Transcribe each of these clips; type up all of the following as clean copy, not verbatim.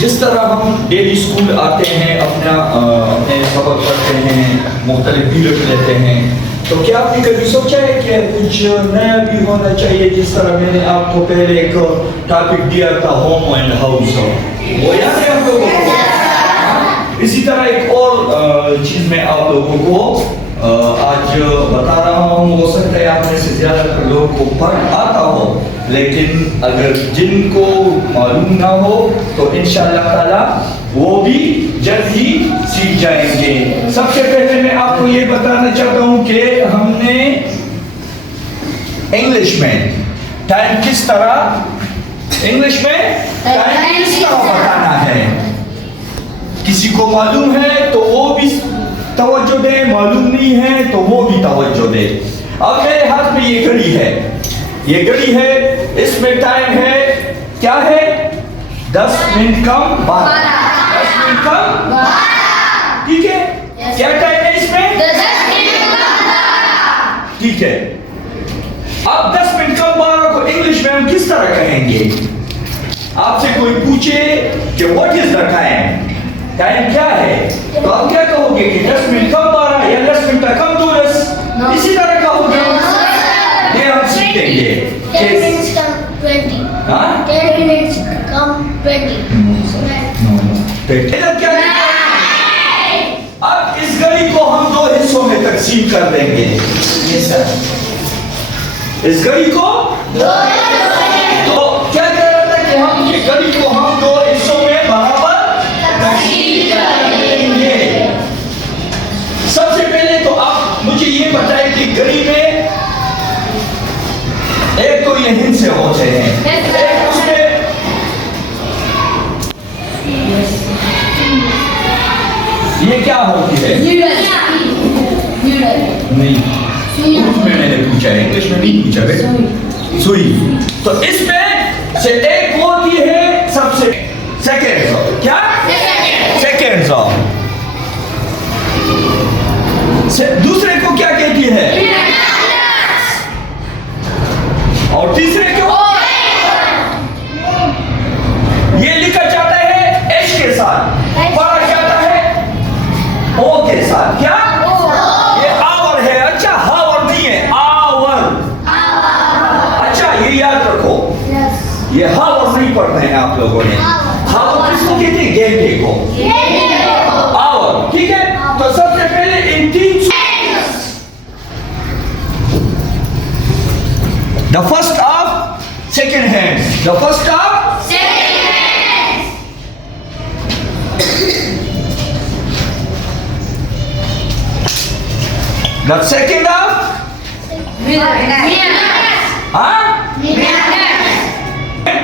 जिस तरह हम डेली स्कूल आते हैं, अपने सबक पढ़ते हैं, मुख्तलिफ पीरियड लेते हैं, तो क्या आपने कभी सोचा है कि कुछ नया भी होना चाहिए? जिस तरह मैंने आपको पहले एक टॉपिक दिया था, होम एंड हाउस, वो याद है आप लोगों को? इसी तरह एक और चीज़ मैं आप लोगों को आज बता रहा हूँ। हो सकता है आप में से ज़्यादातर लोगों को पढ़ आता हो, लेकिन अगर जिनको मालूम ना हो तो इंशाअल्लाह ताला वो भी जल्द ही सीख जाएंगे। सबसे पहले मैं आपको ये बताना चाहता हूँ कि हमने इंग्लिश में टाइम किस तरह बताना है। किसी को मालूम है तो वो भी तवज्जो दे, मालूम नहीं है तो वो भी तवज्जो दे। अब मेरे हाथ में ये घड़ी है, इसमें टाइम है, क्या है? 10 मिनट कम 12। 10 मिनट कम 12, ठीक है? क्या टाइम है इसमें? 10 मिनट कम 12, ठीक है। अब 10 मिनट कम 12 को इंग्लिश में हम किस तरह कहेंगे? आपसे कोई पूछे कि what is the time, time क्या है, तो आप क्या कहोगे कि 10 मिनट कम 12 या 10 मिनट कम 10? इसी तरह कहोगे। ये हम सीखेंगे। 10 minutes कम 20। हाँ? 10 minutes कम 20। क्या? अब इस घड़ी को हम 2 हिस्सों में तकसीम कर देंगे। इस घड़ी को 2 तो क्या कह रहा था कि हम ये घड़ी को हम 2 हिस्सों में बराबर तकसीम कर देंगे। सबसे पहले तो आप मुझे ये बताएं कि घड़ी में एक तो ये हिंसे होते हैं, एक उसमें ये क्या होती है? नहीं, उसमें मैंने पूछा है, इंग्लिश में नहीं पूछा है। सुई। तो इसमें से एक होती है सबसे सेकेंड्स। क्या? सेकेंड्स। दूसरे को क्या कहती है? और तीसरे को ये लिखा जाता है एच के साथ, पढ़ा जाता है ओ के साथ। क्या? ये आवर है। अच्छा, हावर नहीं है, आवर। अच्छा, ये याद रखो, ये हावर नहीं पढ़ते हैं आप लोगों ने। हावर किसको कहते हैं? गेंडे को। आवर, ठीक है। तो सबसे पहले इन 3 the first of second hands, the first of second hands, the second of minutes। हाँ?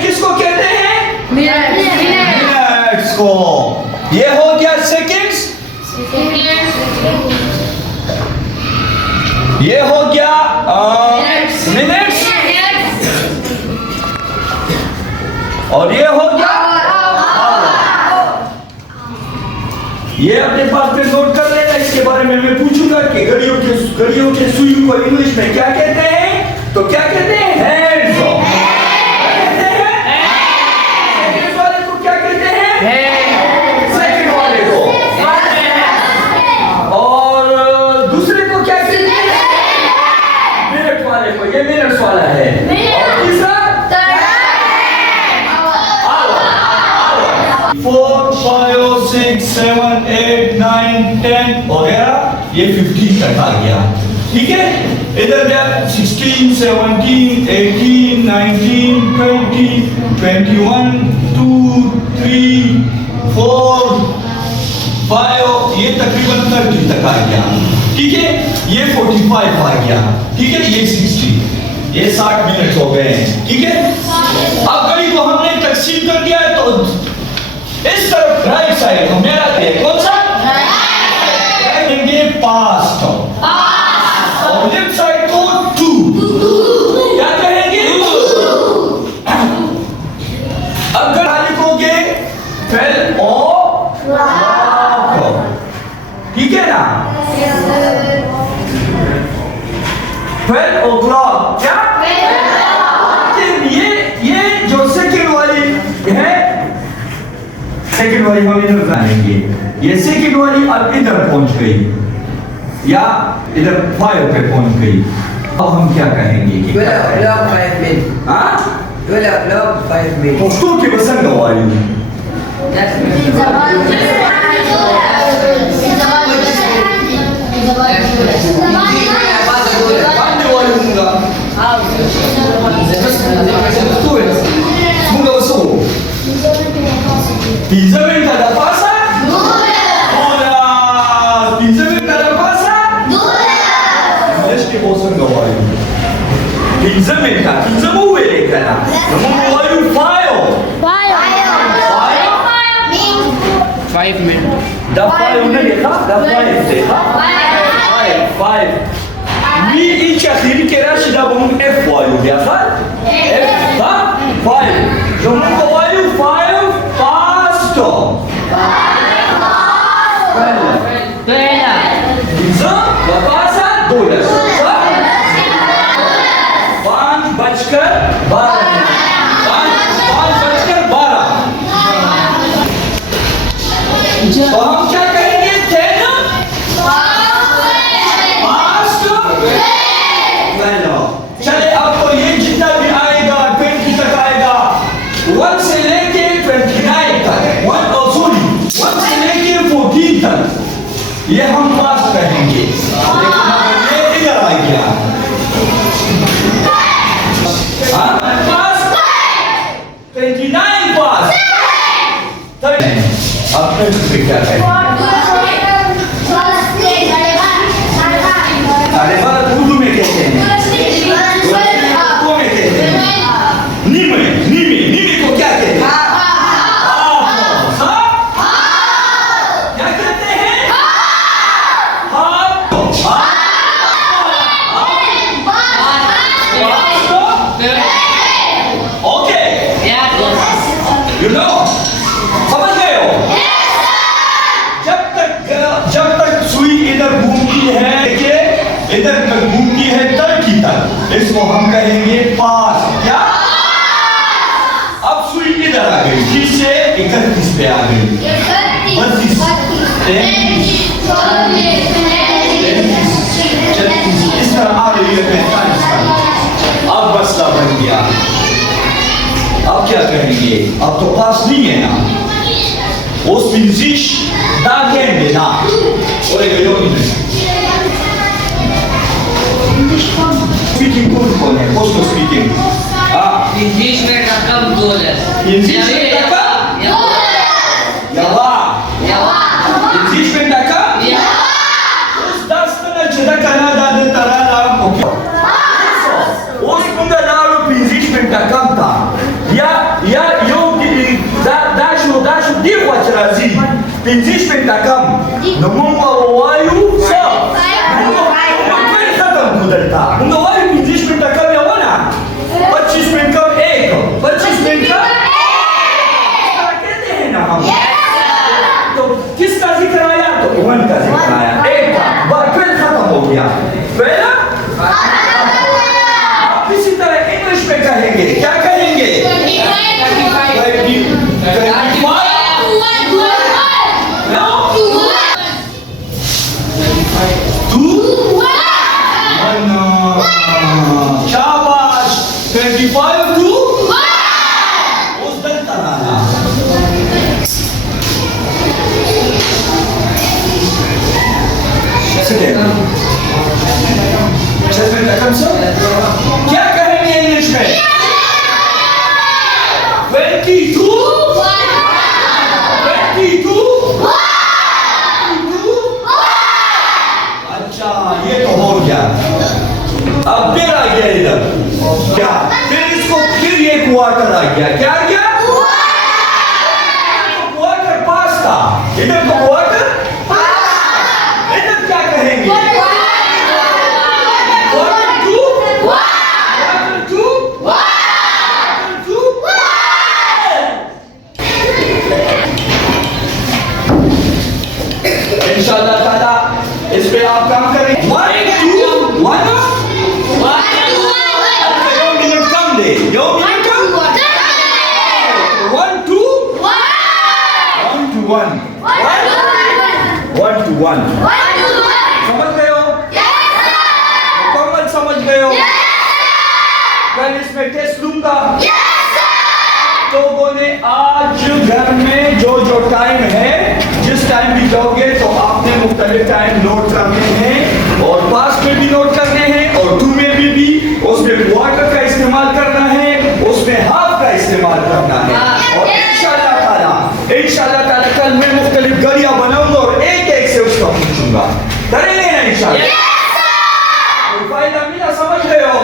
किसको कहते हैं? मिनट्स को। ये हो गया सेकंड्स, ये हो गया मिनट्स, और ये हो गया ये अपने पास में नोट कर लेना। इसके बारे में मैं पूछूंगा कि घड़ियों के सुई को इंग्लिश में क्या कहते हैं? तो क्या कहते हैं? हैंड्स। सेकंड वाले को क्या कहते हैं? सेकंड वाले को। और दूसरे को क्या कहते हैं? मिनट वाले को। ये मिनट्स वाला है। और तीसरा 4, 5, 6, 7, 8, 9, 10 वगैरह, ये 15 तक आ गया, ठीक है। इधर 16, 17, 18, 19, 20, 21, 2, 3, 4, 5, ये तकरीबन 30 तक आ गया, ठीक है। ये 45 आ गया, ठीक है। ये 60, ये 60 मिनट हो गए, ठीक है। अब घड़ी को हमने तकसीम कर दिया है, तो इस तरफ राइट साइड को मेरा है, कौन सा? कहेंगे पास्ट, और लेफ्ट साइड को 2। क्या कहेंगे? अगर लिखोगे 12 o'clock, ठीक है ना? 12 o'clock। क्या? ये जो सेकंड वाली है सेकंड वाली हम इधर डालेंगे। ये सेकंड वाली अब इधर पहुंच गई या इधर 5 पे पहुंच गई। अब हम क्या कहेंगे कि log 5 min. हाँ? Log 5 min. Waktu ke besar nggak wayu? Pandai wayu enggak? Betul ya? Semoga besar. Pizza minta ada pasa? Dula. Pizza minta ada pasa? Lepas besar nggak wayu? Pizza minta, pizza mau beli kan? Mau wayu file. 5 min. दा 5 होना देखा? दा 5 देखा? 5. मी इनच्या खिरी केला शिदा बंग F वायू देखा? F हा? 5. जमुन को वायू 5 fast. Pizza berpasa 12. 5 बजकर 12. 5 बजकर 12. तो हम क्या कहेंगे? 10 चले आपको ये जितना भी आएगा 20 तक आएगा, 1 से लेके 29 तक, 1 से लेके 14 तक ये हम पास कहेंगे। लेकिन अगर ये इधर आ गया पास 29 पास अब फिर क्या कहें? अरे बात उर्दू में कहते हैं, उर्दू में कहते हैं नीमे को क्या कहते हैं? क्या कहते हैं? ओके, you know, समझ गए हो? जब तक सुई इधर घूमती है, इधर तक घूमती है टर्की तक, इसको हम कहेंगे पास। क्या? अब सुई इधर आ गई, 30 से 31 पे आ गई, 32, 33, 34, इस तरह आ रही है 45 तक। अब मसला बन गया, अब क्या कहेंगे? अब तो पास नहीं है ना, os 50 da gente na ore che io speaking turco ne posso speaking 20 में का कम गोल है। 50 में का यावा 50 में का उस 10 में चला Canada de tarala okay os punga dalu 50 में का कम था या eu dașu diu acelazi 50 pe cam nu mă oaiu să nu mă cătăm cu delta nu oaiu 50 pe cam e ona 50 pe cam eco 50 pe cam che te na to kista zikraya to uanta zikraya eka ba quel khata ho gaya pehla आप इसी तरह English में कहेंगे, क्या कहेंगे? 25 to उस दिन तराना क्या कहेंगे इंग्लिश में? 22 अच्छा ये तो हो गया। अब फिर आ गया इधर क्या? फिर इसको फिर ये क्वार्टर आ गया। क्या आ गया? Quarter pasta. इधर तो क्वार्टर इधर क्या कहेंगे? इंशाल्लाह ताला इस पे आप काम करें। 1 2 1 मिनट कम दे, 1 2 1 1 1 to 1 समझ गए हो? मुकम्मल समझ गए हो? कल इसमें टेस्ट लूंगा। तो बोले आज घर में जो जो टाइम है, जिस टाइम भी जाओगे तो आपने मुख्तलिफ टाइम नोट करने हैं, और पास्ट में भी नोट करने हैं, और टू में भी उसमें क्वार्टर का इस्तेमाल करना है, उसमें हाफ का इस्तेमाल करना है। और इंशाल्लाह ताला कल मैं मुख्तलिफ गलियां बनाऊंगा और एक एक से उसका पूछूंगा। करेंगे ना इंशाल्लाह? फायदा मिला, समझ गए हो?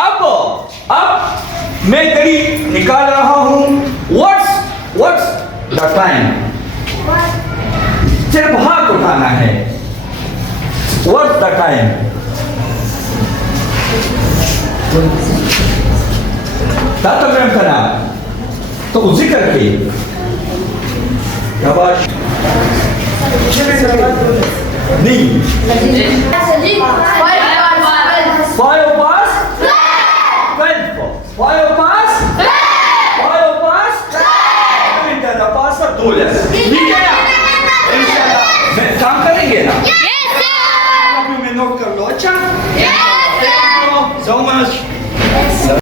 अब मैं घड़ी निकाल रहा हूं। What's the time? सिर्फ हाथ उठाना है। What's the time? तातम्यम करा तो जिक्र के शाबाश नहीं 5